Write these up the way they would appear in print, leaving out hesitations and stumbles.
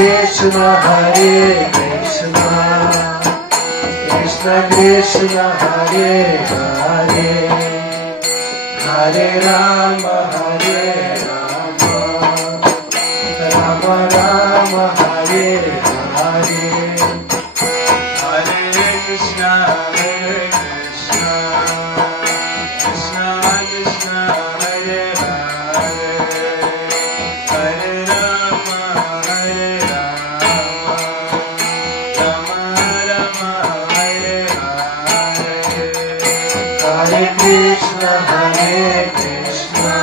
Krishna Hare Krishna Krishna Krishna Hare Hare Hare Rama Hare Rama Rama Rama Hare Hare Hare Krishna Hare Krishna Krishna Krishna Hare Hare Hare Rama Hare Rama Rama Rama Hare Hare Hare Krishna Hare Krishna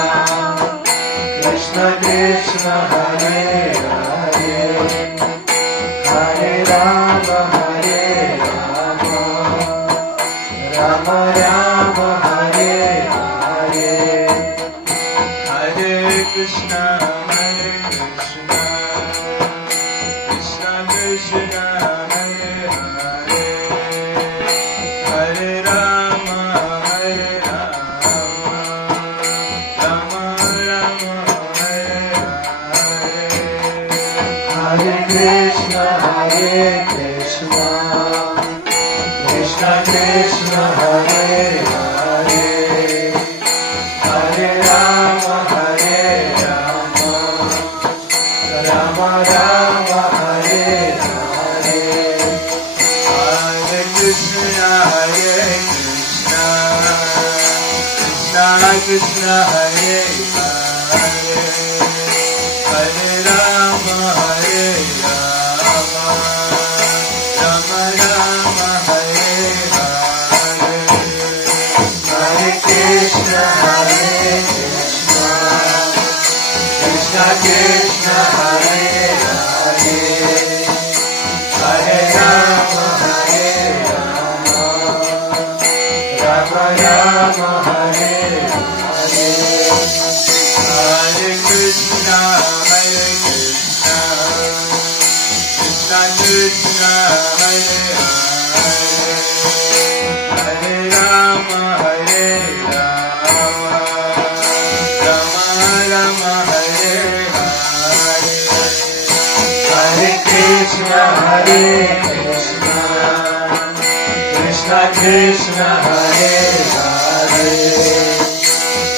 Krishna Krishna Hare Hare Hare Rama Hare Rama Rama Rama Hare Hare Hare Krishna Hare Krishna Krishna Krishna Hare Hare Hare Rama Hare Rama Rama Rama Hare Hare Hare Krishna Hare Krishna Krishna Krishna Hare Hare Hare Rama Hare Rama Rama Rama Hare Hare Hare Krishna Hare Krishna Krishna Krishna Hare Hare Hare Rama Hare Rama Rama Rama Hare Hare Hare Krishna Hare Krishna Krishna Krishna Hare Hare Hare Rama Hare Rama Rama Rama Hare Hare Hare Krishna Hare Krishna Krishna Krishna Hare Hare Hare Rama Hare Rama Rama Rama Hare Hare Hare Krishna Hare Krishna Krishna Krishna Hare Hare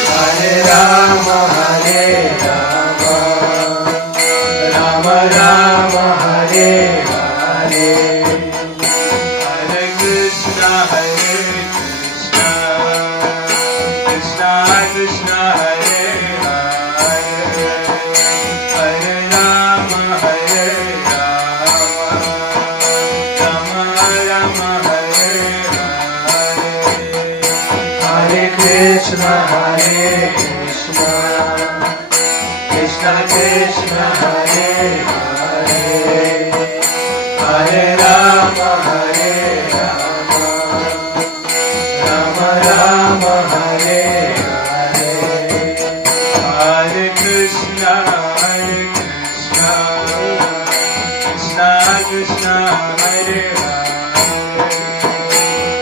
Hare Rama Hare Rama Rama Rama Hare Hare Hare Krishna Hare Krishna Krishna Krishna Hare Hare Hare Rama Hare Rama Rama Rama Hare Hare Hare Krishna Hare Krishna Krishna Krishna Hare Hare Hare Rama Hare Rama Rama Rama Hare Hare Hare Krishna Hare Krishna Krishna Krishna Hare Hare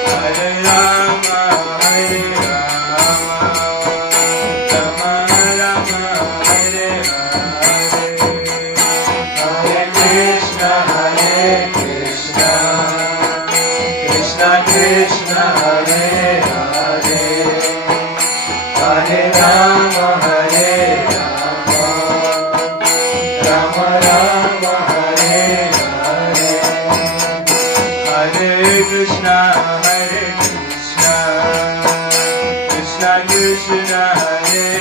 Hare Rama Hare Rama Rama Rama Hare Hare Hare Krishna Hare Krishna Krishna Krishna Hare Hare Hare Rama Hare Rama Rama Rama Hare Hare Hare Krishna Hare Krishna Krishna Krishna Hare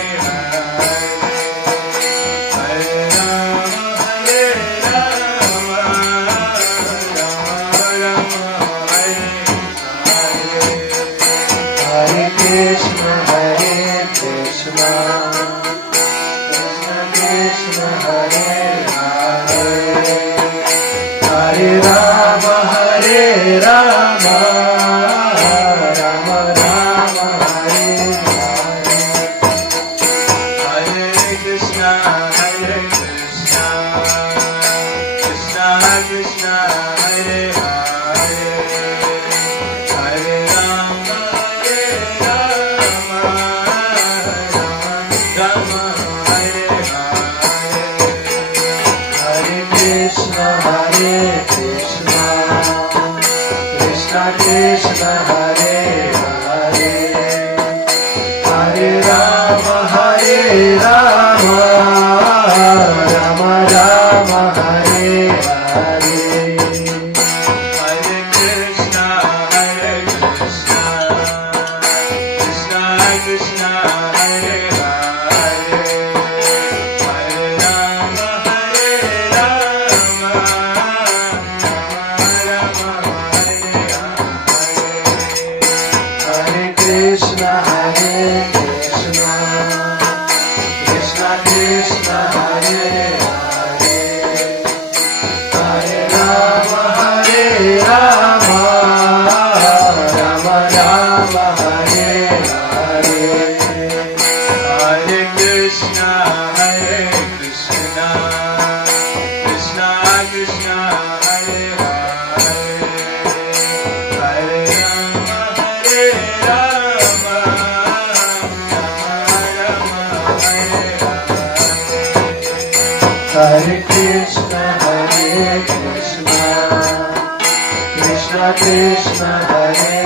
Hare Hare Rama Hare Rama Rama Rama Hare Hare Hare Krishna Hare Krishna Krishna Krishna Hare Hare Hare Rama Hare Rama Rama Rama Hare Hare Hare Krishna Hare Krishna Krishna Krishna Hare Hare Hare Rama Hare Rama Rama Rama Hare Hare Krishna Hare Hare Hare Rama Hare Rama Rama Rama Hare Hare Hare Krishna Hare Krishna Krishna Krishna Hare Hare Hare Rama Hare Rama Hare Krishna Hare Krishna Krishna Krishna Hare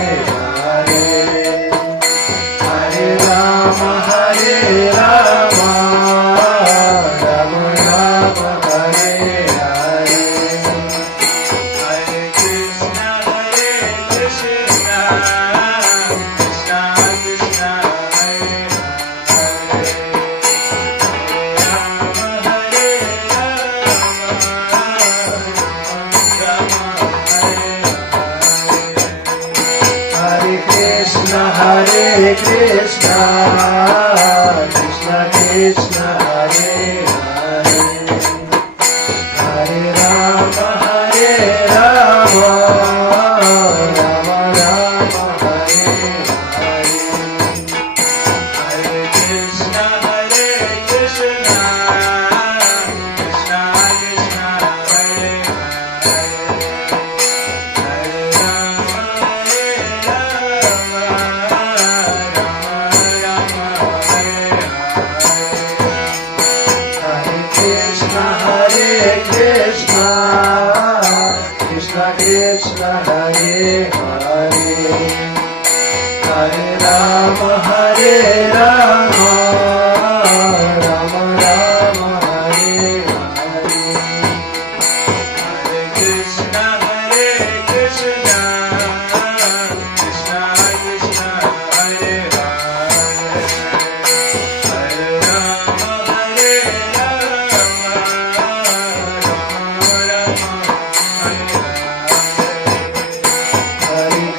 Hare Hare Rama Hare Rama Rama Rama Hare Hare Hare Krishna Hare Krishna Krishna Krishna Hare Hare Krishna, Krishna Krishna Hare Hare, Hare Rama Hare Rama, Rama Rama Hare Hare, Hare Krishna Hare Krishna, Krishna Krishna Hare Hare, Hare Rama Hare Rama. Krishna Krishna Hare Hare Hare Rama Hare Rama Rama Rama Hare Hare Hare Krishna Hare Krishna Krishna Krishna Hare Hare Hare Rama Hare Rama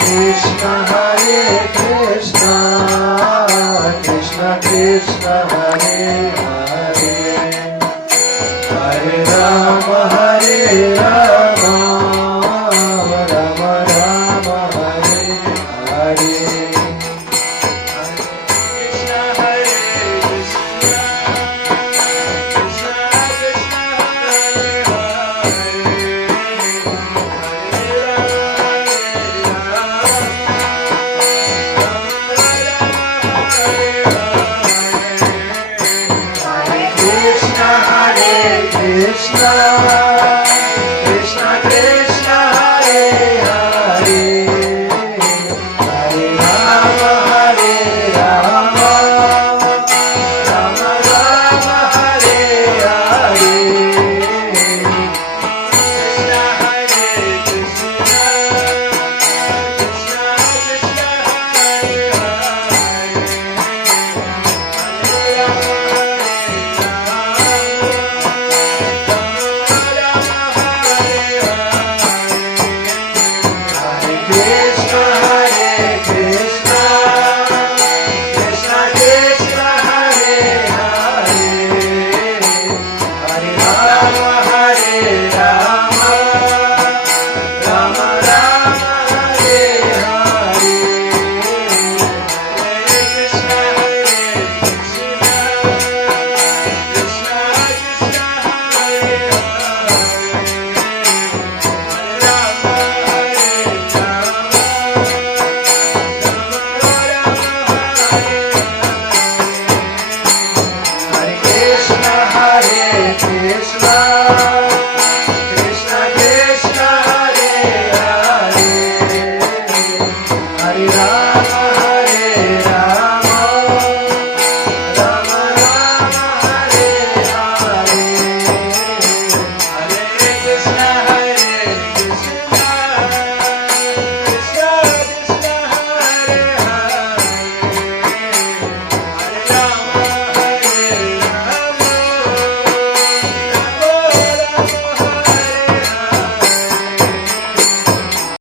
Krishna Hare Krishna, Krishna Krishna Hare Hare, Hare Rama Hare Rama, Rama Rama Hare Hare, Krishna Hare Krishna, Krishna Krishna Hare Krishna, Krishna Krishna